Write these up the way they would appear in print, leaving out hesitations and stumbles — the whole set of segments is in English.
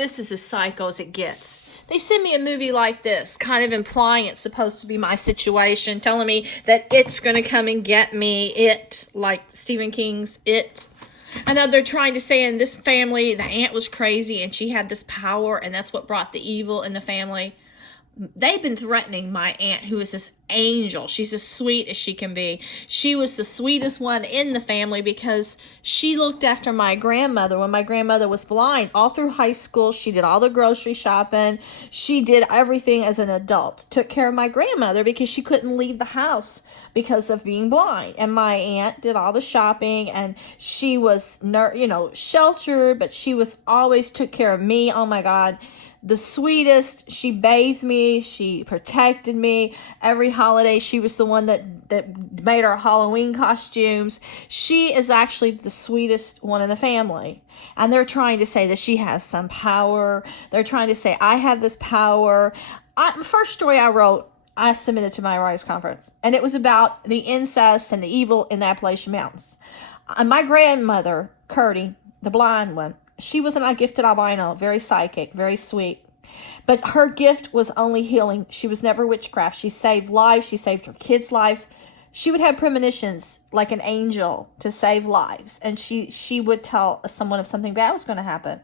this is as psycho as it gets. They send me a movie like this, kind of implying it's supposed to be my situation, telling me that it's going to come and get me. It, like Stephen King's It. I know they're trying to say in this family, the aunt was crazy and she had this power, and that's what brought the evil in the family. They've been threatening my aunt, who is this angel. She's as sweet as she can be. She was the sweetest one in the family because she looked after my grandmother when my grandmother was blind. All through high school, she did all the grocery shopping. She did everything as an adult. Took care of my grandmother because she couldn't leave the house because of being blind. And my aunt did all the shopping, and she was, sheltered, but she was always took care of me. Oh my God. The sweetest. She bathed me. She protected me. Every holiday, she was the one that made our Halloween costumes. She is actually the sweetest one in the family. And they're trying to say that she has some power. They're trying to say, I have this power. The first story I wrote, I submitted to my writers' conference. And it was about the incest and the evil in the Appalachian Mountains. My grandmother, Curdy, the blind one, she was a gifted albino, very psychic, very sweet. But her gift was only healing. She was never witchcraft. She saved lives. She saved her kids' lives. She would have premonitions like an angel to save lives. And she would tell someone if something bad was going to happen.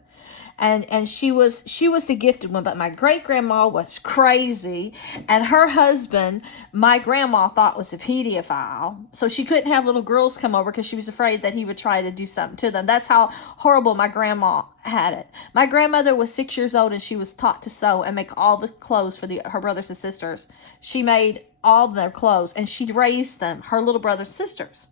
And she was the gifted one, but my great grandma was crazy, and her husband, my grandma thought was a pedophile, so she couldn't have little girls come over because she was afraid that he would try to do something to them. That's how horrible my grandma had it. My grandmother was 6 years old, and she was taught to sew and make all the clothes for her brothers and sisters. She made all their clothes, and she raised them, her little brothers and sisters.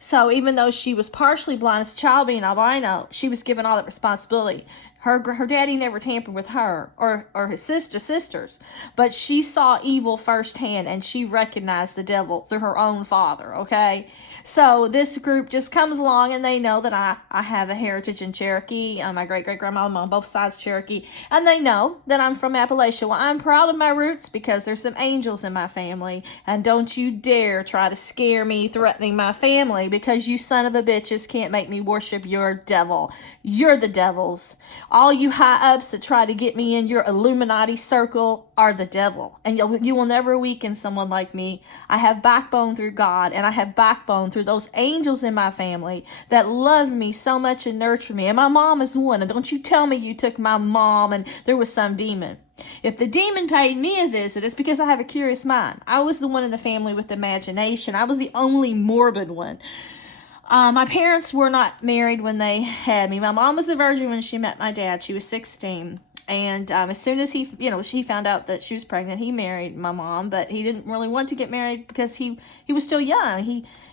So even though she was partially blind as a child being albino, she was given all that responsibility. Her daddy never tampered with her or his sisters, but she saw evil firsthand, and she recognized the devil through her own father, okay? So this group just comes along, and they know that I have a heritage in Cherokee. My great-great-grandmother on both sides Cherokee, and they know that I'm from Appalachia. Well, I'm proud of my roots because there's some angels in my family, and don't you dare try to scare me threatening my family, because you son of a bitches can't make me worship your devil. You're the devils. All you high-ups that try to get me in your Illuminati circle are the devil. And you will never weaken someone like me. I have backbone through God, and I have backbone through those angels in my family that love me so much and nurture me. And my mom is one. And don't you tell me you took my mom and there was some demon. If the demon paid me a visit, it's because I have a curious mind. I was the one in the family with imagination. I was the only morbid one. My parents were not married when they had me. My mom was a virgin when she met my dad. She was 16. And as soon as she found out that she was pregnant, he married my mom. But he didn't really want to get married because he was still young.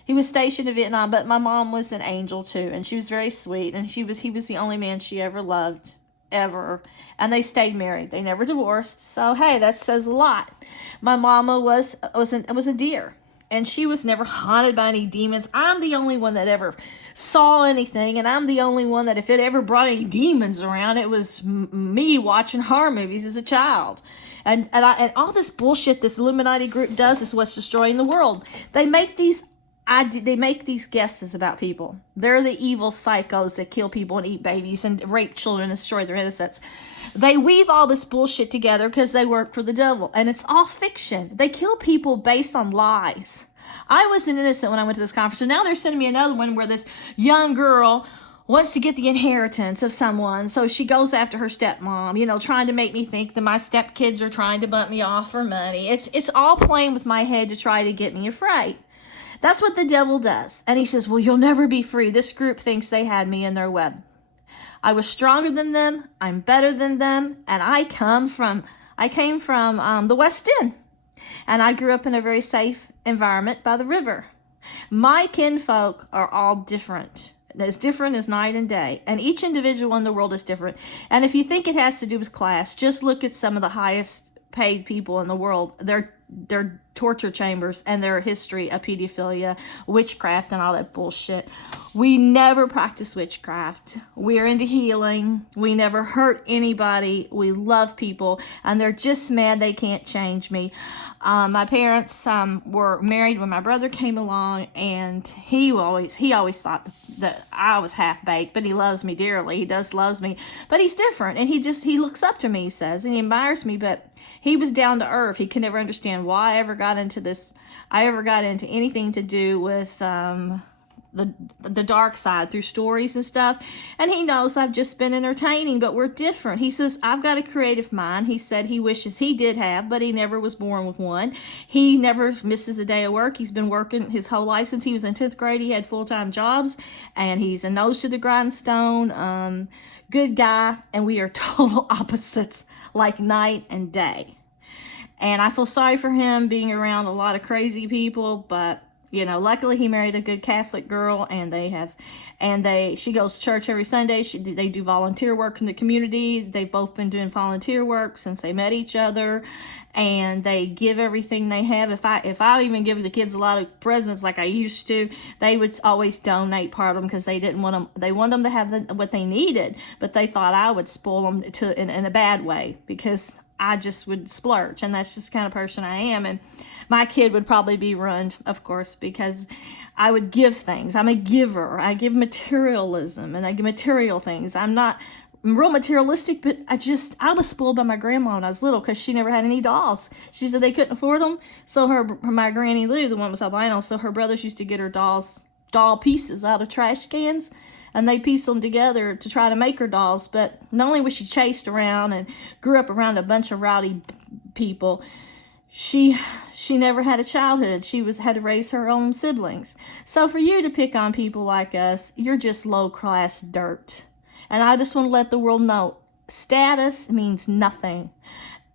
He was stationed in Vietnam. But my mom was an angel too, and she was very sweet. And he was the only man she ever loved, ever. And they stayed married. They never divorced. So hey, that says a lot. My mama was a deer. And she was never haunted by any demons. I'm the only one that ever saw anything. And I'm the only one that if it ever brought any demons around, it was me watching horror movies as a child. And all this bullshit this Illuminati group does is what's destroying the world. They make these guesses about people. They're the evil psychos that kill people and eat babies and rape children and destroy their innocence. They weave all this bullshit together because they work for the devil, and it's all fiction. They kill people based on lies. I was an innocent when I went to this conference, and now they're sending me another one where this young girl wants to get the inheritance of someone, so she goes after her stepmom, trying to make me think that my stepkids are trying to bump me off for money. It's all playing with my head to try to get me afraid. That's what the devil does. And he says, well, you'll never be free. This group thinks they had me in their web. I was stronger than them. I'm better than them. And I came from the West End. And I grew up in a very safe environment by the river. My kinfolk are all different. As different as night and day. And each individual in the world is different. And if you think it has to do with class, just look at some of the highest paid people in the world. their torture chambers and their history of pedophilia, witchcraft, and all that bullshit. We never practice witchcraft. We're into healing. We never hurt anybody. We love people, and they're just mad they can't change me. My parents were married when my brother came along, and he always thought that I was half baked, but he loves me dearly. He does loves me, but he's different, and he looks up to me, he says, and he admires me, but he was down to earth. He could never understand why I ever got into this. I ever got into anything to do with the dark side through stories and stuff. And he knows I've just been entertaining, but we're different. He says, I've got a creative mind. He said he wishes he did have, but he never was born with one. He never misses a day of work. He's been working his whole life since he was in 10th grade. He had full-time jobs, and he's a nose to the grindstone, good guy, and we are total opposites, like night and day. And I feel sorry for him being around a lot of crazy people, but you know, luckily he married a good Catholic girl, and she goes to church every Sunday. They do volunteer work in the community. They've both been doing volunteer work since they met each other, and they give everything they have. If I even give the kids a lot of presents like I used to, they would always donate part of them because they didn't want them. They want them to have what they needed, but they thought I would spoil them in a bad way because I just would splurge, and that's just the kind of person I am. And my kid would probably be ruined, of course, because I would give things. I'm a giver. I give materialism, and I give material things. I'm not real materialistic, but I was spoiled by my grandma when I was little because she never had any dolls. She said they couldn't afford them, so my Granny Lou, the one was albino, so her brothers used to get her doll pieces out of trash cans, and they pieced them together to try to make her dolls. But not only was she chased around and grew up around a bunch of rowdy people, she never had a childhood. She had to raise her own siblings. So for you to pick on people like us, you're just low-class dirt. And I just want to let the world know, status means nothing.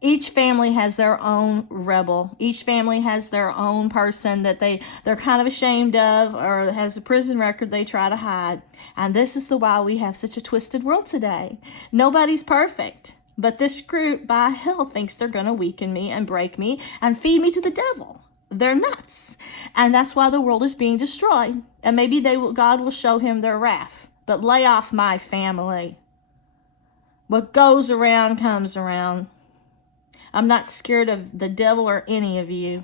Each family has their own rebel. Each family has their own person that they're kind of ashamed of, or has a prison record they try to hide. And this is why we have such a twisted world today. Nobody's perfect. But this group, by hell, thinks they're going to weaken me and break me and feed me to the devil. They're nuts. And that's why the world is being destroyed. And maybe God will show him their wrath. But lay off my family. What goes around comes around. I'm not scared of the devil or any of you.